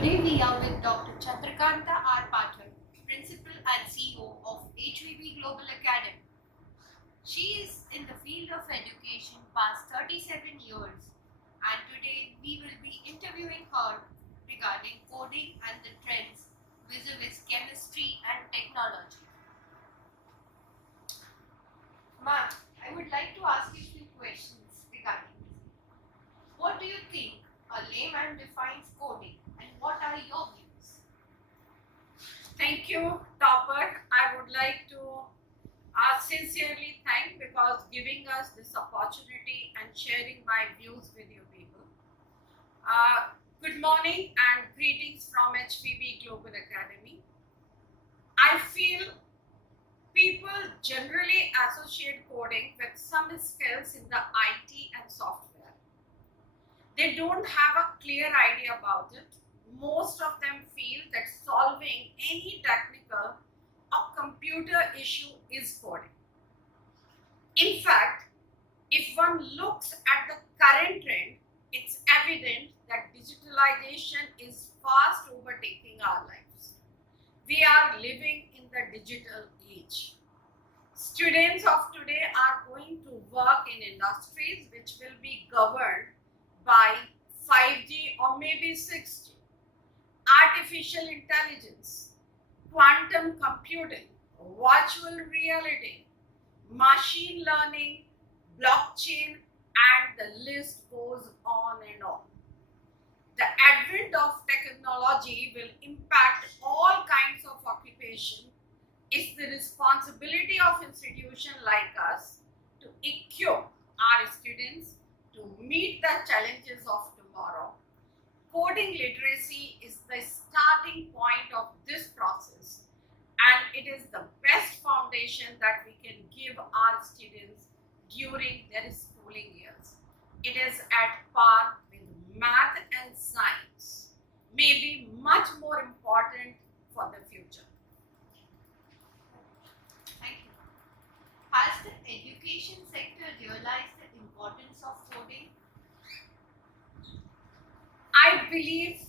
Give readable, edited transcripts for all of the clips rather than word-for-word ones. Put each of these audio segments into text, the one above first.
Today we are with Dr. Chandrakanta Pathak, Principal and CEO of HVB Global Academy. She is in the field of education past 37 years, and today we will be interviewing her regarding coding and the trends vis-a-vis chemistry and technology. Ma'am, I would like to ask you a few questions regarding this. What do you think a layman defines coding, and what are your views? Thank you, Topper. I would like to sincerely thank because giving us this opportunity and sharing my views with you people. Good morning and greetings from HVB Global Academy. I feel people generally associate coding with some skills in the IT and software. They don't have a clear idea about it. Most of them feel that solving any technical or computer issue is coding. In fact, if one looks at the current trend, it's evident that digitalization is fast overtaking our lives. We are living in the digital age. Students of today are going to work in industries which will be governed by 5G or maybe 6G. Artificial intelligence, quantum computing, virtual reality, machine learning, blockchain, and the list goes on and on. The advent of technology will impact all kinds of occupation. It's the responsibility of institutions like us to equip our students to meet the challenges of tomorrow. Coding literacy is the starting point of this process, and it is the best foundation that we can give our students during their schooling years. It is at par with math and science, maybe much more important for the future. Thank you. Has the education sector realized the importance of coding? I believe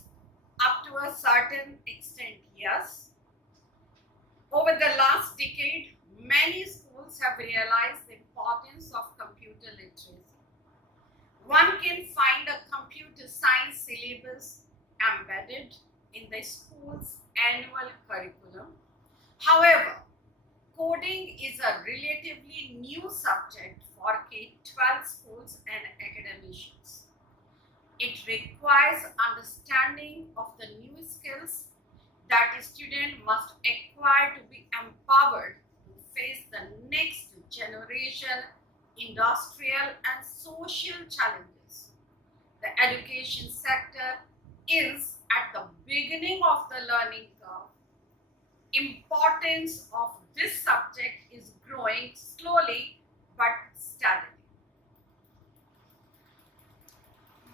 up to a certain extent, yes. Over the last decade, many schools have realized the importance of computer literacy. One can find a computer science syllabus embedded in the school's annual curriculum. However, coding is a relatively new subject for K-12 schools and academicians. It requires understanding of the new skills that a student must acquire to be empowered to face the next generation industrial and social challenges. The education sector is at the beginning of the learning curve. Importance of this subject is growing slowly but steadily.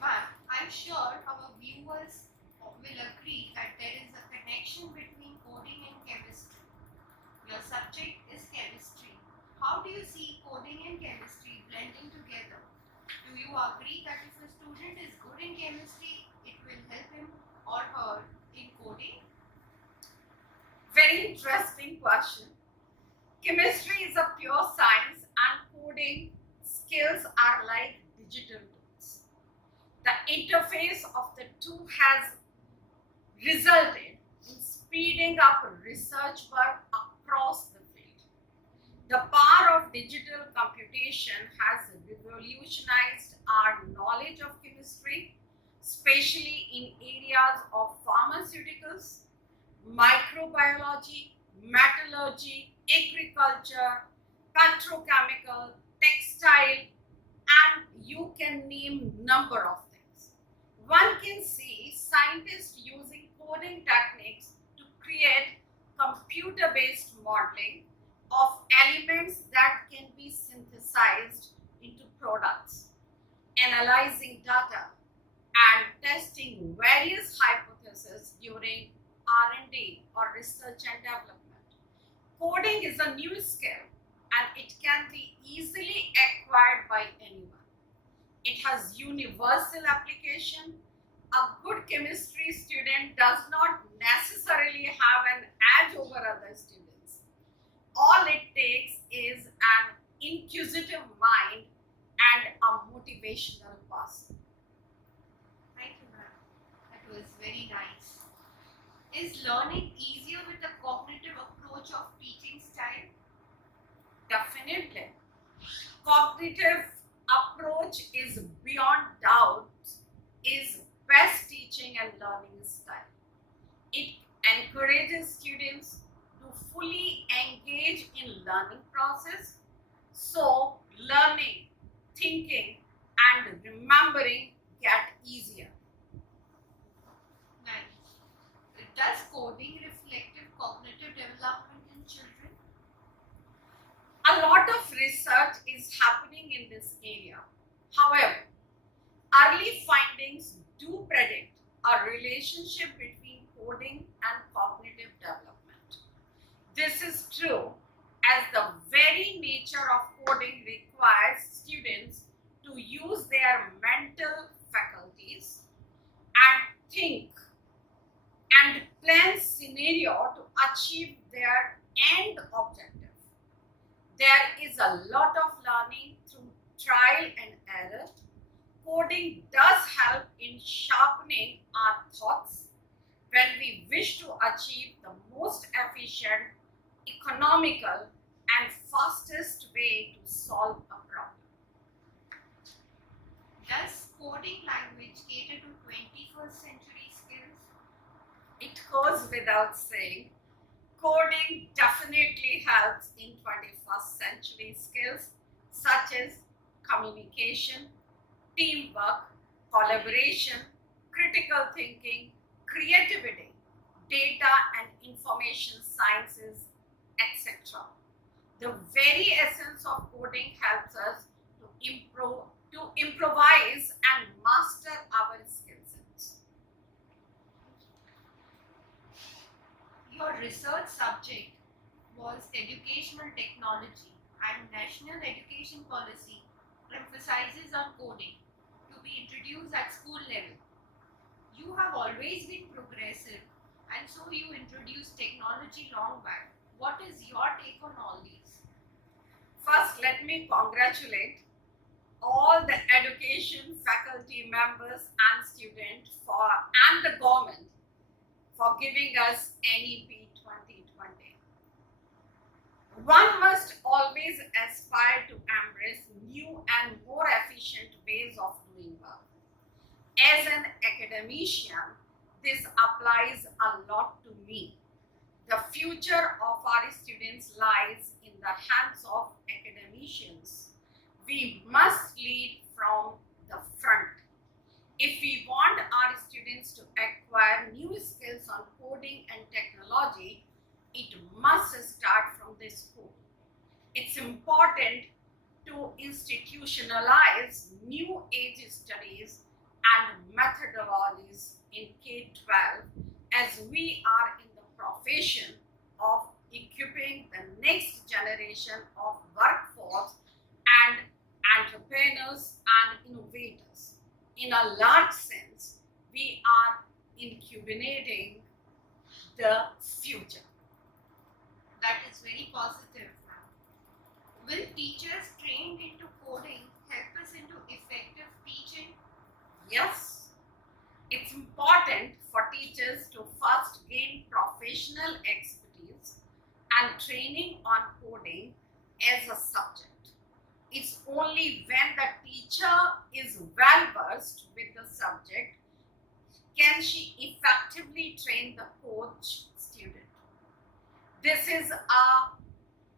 Ma'am, I'm sure our viewers will agree that there is a connection between coding and chemistry. Your subject is chemistry. How do you see coding and chemistry blending together? Do you agree that if a student is good in chemistry, it will help him or her in coding? Very interesting question. Chemistry is a pure science and coding skills are like digital tools. The interface of the two has resulted in speeding up research work across the field. The power of digital computation has revolutionized our knowledge of chemistry, especially in areas of pharmaceuticals, microbiology, metallurgy, agriculture, petrochemical, textile, and you can name number of things. One can see scientists using coding techniques to create computer-based modeling of elements that can be synthesized into products, analyzing data, and testing various hypotheses during R&D or research and development. Coding is a new skill and it can be easily acquired by anyone. It has universal application A good chemistry student does not necessarily have an edge over other students. All it takes is an inquisitive mind and a motivational person. Thank you, ma'am. That was very nice. Is learning easier with a cognitive approach of teaching style? Definitely. Cognitive approach is beyond doubt is best teaching and learning style. It encourages students to fully engage in learning process, so learning, thinking and remembering get easier. Nice. Does coding reflective cognitive development in children? A lot of research is happening in this area. However, early findings do predict a relationship between coding and cognitive development. This is true as the very nature of coding requires students to use their mental faculties and think and plan scenario to achieve their end objective. There is a lot of learning through trial and error. Coding does help in sharpening our thoughts when we wish to achieve the most efficient, economical, and fastest way to solve a problem. Does coding language cater to 21st century skills? It goes without saying, coding definitely helps in 21st century skills such as communication, teamwork, collaboration, critical thinking, creativity, data and information sciences, etc. The very essence of coding helps us to improvise and master our skill sets. Your research subject was educational technology and national education policy emphasizes on coding to be introduced at school level. You have always been progressive and so you introduced technology long back. What is your take on all these? First, let me congratulate all the education faculty members and students and the government for giving us NEP 2020. One must always aspire to embrace new and more efficient ways of doing work. As an academician, this applies a lot to me. The future of our students lies in the hands of academicians. We must lead from the front. If we want our students to acquire new skills on coding and technology, it must start from the school. It's important to institutionalize new age studies and methodologies in K-12 as we are in the profession of equipping the next generation of workforce and entrepreneurs and innovators. In a large sense, we are incubating the future. That is very positive, ma'am. Will teachers trained into coding help us into effective teaching? Yes, it's important for teachers to first gain professional expertise and training on coding as a subject. It's only when the teacher is well versed with the subject can she effectively train the coach student. This is a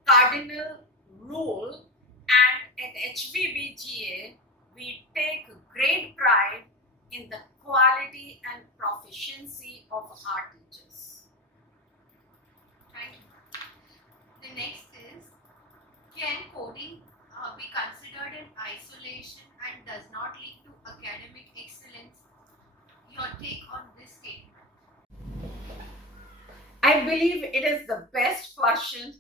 cardinal rule, and at HVBGA we take great pride in the quality and proficiency of our teachers. Thank you. The next is, can coding be considered in isolation and does not lead to academic excellence? Your take on this statement? I believe it is the best question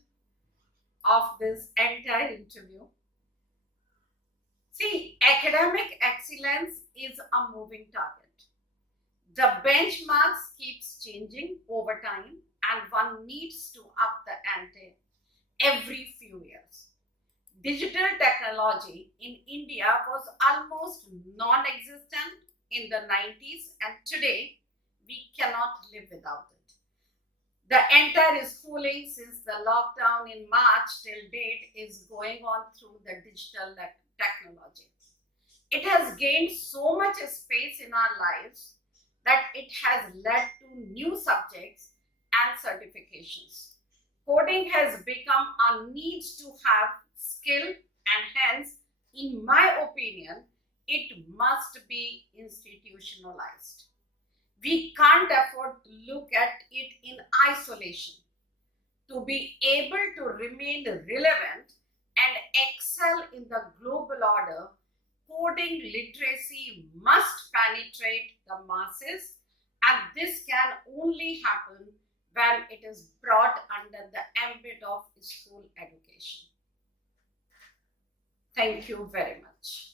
of this entire interview. See, academic excellence is a moving target. The benchmarks keeps changing over time and one needs to up the ante every few years. Digital technology in India was almost non-existent in the 90s and today we cannot live without it. The entire schooling since the lockdown in March till date is going on through the digital technology. It has gained so much space in our lives that it has led to new subjects and certifications. Coding has become a need to have skill and hence, in my opinion, it must be institutionalized. We can't afford to look at it in isolation. To be able to remain relevant and excel in the global order, coding literacy must penetrate the masses, and this can only happen when it is brought under the ambit of school education. Thank you very much.